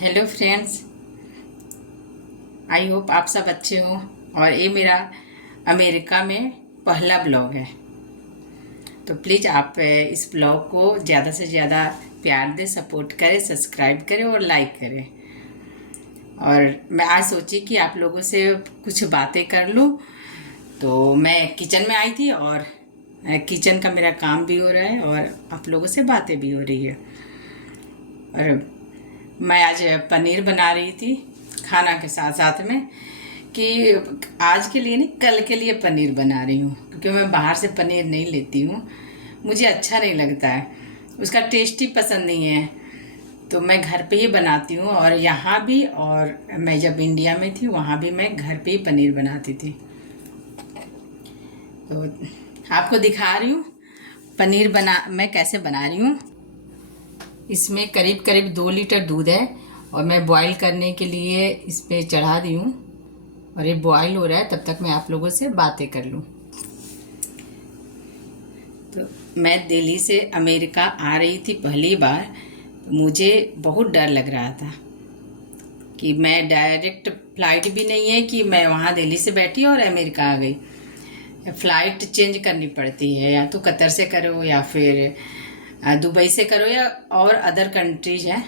Hello friends, I hope आप सब अच्छे हो। और ये मेरा अमेरिका में पहला ब्लॉग है, तो प्लीज़ आप इस ब्लॉग को ज़्यादा से ज़्यादा प्यार दें, सपोर्ट करें, सब्सक्राइब करें और लाइक करें। और मैं आज सोची कि आप लोगों से कुछ बातें कर लूँ, तो मैं किचन में आई थी और किचन का मेरा काम भी हो रहा है और आप लोगों से बातें भी हो रही है। और मैं आज पनीर बना रही थी खाना के साथ साथ में, कि आज के लिए नहीं कल के लिए पनीर बना रही हूँ, क्योंकि मैं बाहर से पनीर नहीं लेती हूँ, मुझे अच्छा नहीं लगता है, उसका टेस्ट ही पसंद नहीं है। तो मैं घर पे ही बनाती हूँ, और यहाँ भी, और मैं जब इंडिया में थी वहाँ भी मैं घर पे ही पनीर बनाती थी। तो आपको दिखा रही हूँ पनीर मैं कैसे बना रही हूँ। इसमें करीब करीब 2 लीटर दूध है और मैं बॉईल करने के लिए इस पर चढ़ा दी हूँ, और ये बॉईल हो रहा है, तब तक मैं आप लोगों से बातें कर लूँ। तो मैं दिल्ली से अमेरिका आ रही थी पहली बार, तो मुझे बहुत डर लग रहा था कि मैं डायरेक्ट फ़्लाइट भी नहीं है कि मैं वहाँ दिल्ली से बैठी और अमेरिका आ गई। फ़्लाइट चेंज करनी पड़ती है, या तो कतर से करो या फिर दुबई से करो, या और अदर कंट्रीज हैं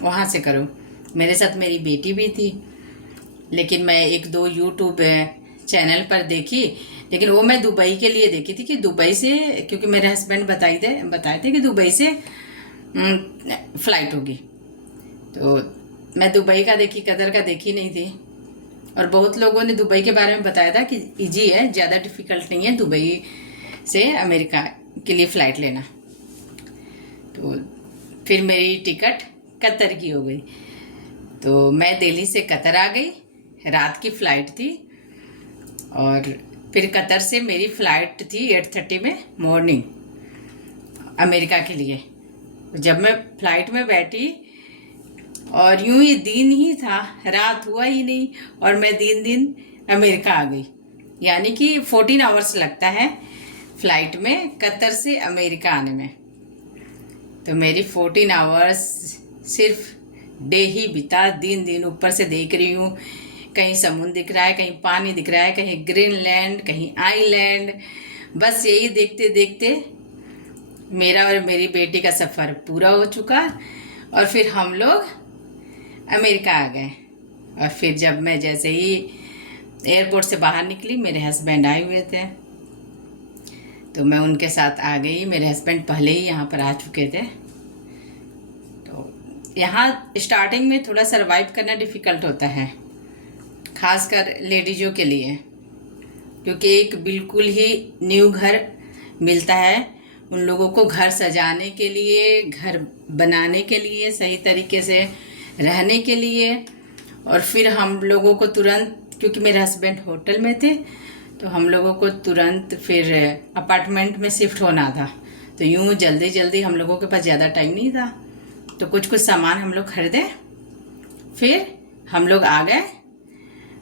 वहाँ से करो। मेरे साथ मेरी बेटी भी थी, लेकिन मैं एक दो यूट्यूब चैनल पर देखी, लेकिन वो मैं दुबई के लिए देखी थी कि दुबई से, क्योंकि मेरे हस्बैंड बताए थे कि दुबई से फ़्लाइट होगी। तो मैं दुबई का देखी, कतर का देखी नहीं थी। और बहुत लोगों ने दुबई के बारे में बताया था कि इजी है, ज़्यादा डिफ़िकल्ट नहीं है दुबई से अमेरिका के लिए फ़्लाइट लेना। तो फिर मेरी टिकट कतर की हो गई, तो मैं दिल्ली से कतर आ गई, रात की फ़्लाइट थी। और फिर कतर से मेरी फ़्लाइट थी 8:30 में मॉर्निंग अमेरिका के लिए। जब मैं फ़्लाइट में बैठी, और यूं ही दिन ही था, रात हुआ ही नहीं, और मैं दिन अमेरिका आ गई। यानी कि 14 आवर्स लगता है फ़्लाइट में कतर से अमेरिका आने में। तो मेरी 14 आवर्स सिर्फ डे ही बिता, दिन ऊपर से देख रही हूँ, कहीं समुद्र दिख रहा है, कहीं पानी दिख रहा है, कहीं ग्रीनलैंड, कहीं आइलैंड। बस यही देखते देखते मेरा और मेरी बेटी का सफ़र पूरा हो चुका, और फिर हम लोग अमेरिका आ गए। और फिर जब मैं जैसे ही एयरपोर्ट से बाहर निकली, मेरे हस्बैंड आए हुए थे, तो मैं उनके साथ आ गई। मेरे हस्बैंड पहले ही यहाँ पर आ चुके थे। तो यहाँ स्टार्टिंग में थोड़ा सर्वाइव करना डिफ़िकल्ट होता है, खासकर लेडीज़ों के लिए, क्योंकि एक बिल्कुल ही न्यू घर मिलता है उन लोगों को, घर सजाने के लिए, घर बनाने के लिए, सही तरीके से रहने के लिए। और फिर हम लोगों को तुरंत, क्योंकि मेरे हस्बैंड होटल में थे, तो हम लोगों को तुरंत फिर अपार्टमेंट में शिफ्ट होना था। तो यूँ जल्दी हम लोगों के पास ज़्यादा टाइम नहीं था, तो कुछ सामान हम लोग खरीदे, फिर हम लोग आ गए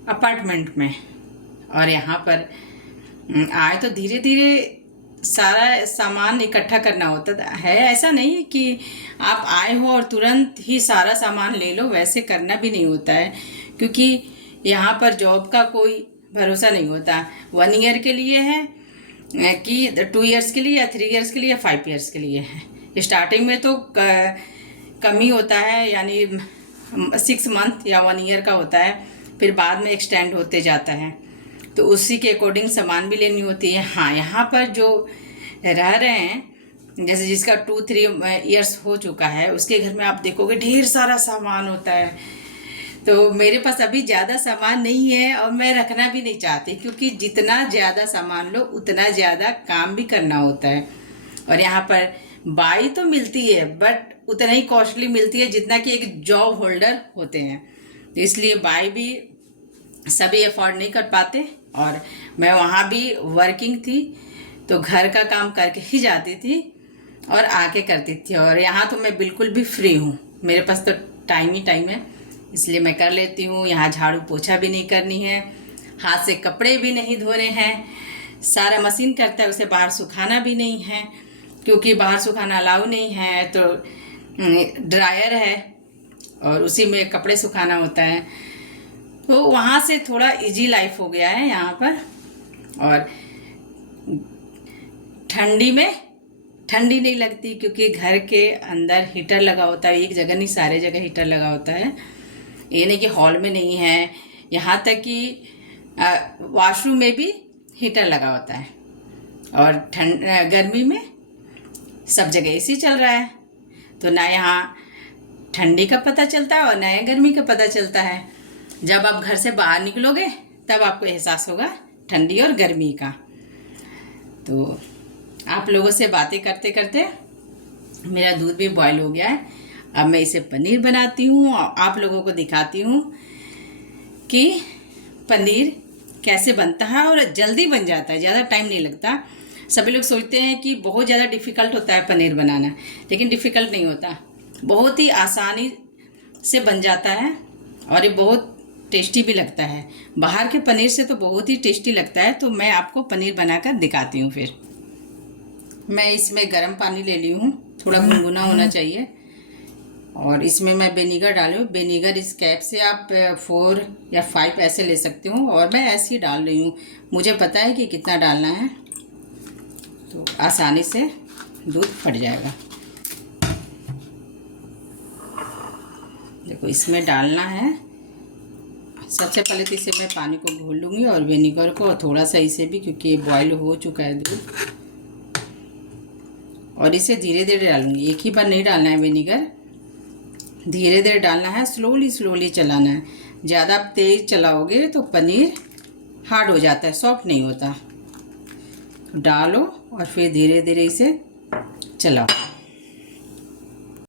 अपार्टमेंट में। और यहाँ पर आए तो धीरे धीरे सारा सामान इकट्ठा करना होता है। ऐसा नहीं कि आप आए हो और तुरंत ही सारा सामान ले लो, वैसे करना भी नहीं होता है, क्योंकि यहाँ पर जॉब का कोई भरोसा नहीं होता। 1 ईयर के लिए है कि 2 ईयर्स के लिए, या 3 ईयर्स के लिए, या 5 ईयर्स के लिए है। स्टार्टिंग में तो कम ही होता है, यानी 6 मंथ या 1 ईयर का होता है, फिर बाद में एक्सटेंड होते जाता है। तो उसी के अकॉर्डिंग सामान भी लेनी होती है। हाँ, यहाँ पर जो रह रहे हैं, जैसे जिसका 2-3 ईयर्स हो चुका है, उसके घर में आप देखोगे ढेर सारा सामान होता है। तो मेरे पास अभी ज़्यादा सामान नहीं है, और मैं रखना भी नहीं चाहती, क्योंकि जितना ज़्यादा सामान लो उतना ज़्यादा काम भी करना होता है। और यहाँ पर बाई तो मिलती है, बट उतना ही कॉस्टली मिलती है जितना कि एक जॉब होल्डर होते हैं। तो इसलिए बाई भी सभी अफोर्ड नहीं कर पाते। और मैं वहाँ भी वर्किंग थी, तो घर का काम करके ही जाती थी और आके करती थी। और यहाँ तो मैं बिल्कुल भी फ्री हूँ, मेरे पास तो टाइम ही टाइम है, इसलिए मैं कर लेती हूँ। यहाँ झाड़ू पोछा भी नहीं करनी है, हाथ से कपड़े भी नहीं धोने हैं, सारा मशीन करता है, उसे बाहर सुखाना भी नहीं है, क्योंकि बाहर सुखाना अलाउ नहीं है। तो ड्रायर है, और उसी में कपड़े सुखाना होता है, तो वहाँ से थोड़ा इजी लाइफ हो गया है यहाँ पर। और ठंडी में ठंडी नहीं लगती क्योंकि घर के अंदर हीटर लगा होता है, एक जगह नहीं सारे जगह हीटर लगा होता है। ये नहीं कि हॉल में नहीं है, यहाँ तक कि वॉशरूम में भी हीटर लगा होता है। और गर्मी में सब जगह एसी चल रहा है, तो ना यहाँ ठंडी का पता चलता है और ना गर्मी का पता चलता है। जब आप घर से बाहर निकलोगे तब आपको एहसास होगा ठंडी और गर्मी का। तो आप लोगों से बातें करते करते मेरा दूध भी बॉयल हो गया है। अब मैं इसे पनीर बनाती हूँ और आप लोगों को दिखाती हूँ कि पनीर कैसे बनता है, और जल्दी बन जाता है, ज़्यादा टाइम नहीं लगता। सभी लोग सोचते हैं कि बहुत ज़्यादा डिफ़िकल्ट होता है पनीर बनाना, लेकिन डिफ़िकल्ट नहीं होता, बहुत ही आसानी से बन जाता है और ये बहुत टेस्टी भी लगता है। बाहर के पनीर से तो बहुत ही टेस्टी लगता है। तो मैं आपको पनीर बनाकर दिखाती हूँ। फिर मैं इसमें गर्म पानी ले ली हूँ, थोड़ा गुनगुना होना चाहिए, और इसमें मैं विनीगर डाली हूँ। विनीगर इस कैप से आप 4 या 5 ऐसे ले सकते हो, और मैं ऐसे ही डाल रही हूँ, मुझे पता है कि कितना डालना है, तो आसानी से दूध फट जाएगा। देखो इसमें डालना है, सबसे पहले तो इसे मैं पानी को घोल लूँगी और विनीगर को, और थोड़ा सा इसे भी, क्योंकि ये बॉयल हो चुका है दूध। और इसे धीरे धीरे डालूँगी, एक ही बार नहीं डालना है विनीगर, धीरे धीरे डालना है, स्लोली स्लोली चलाना है। ज़्यादा तेज़ चलाओगे तो पनीर हार्ड हो जाता है, सॉफ्ट नहीं होता। डालो और फिर धीरे धीरे इसे चलाओ।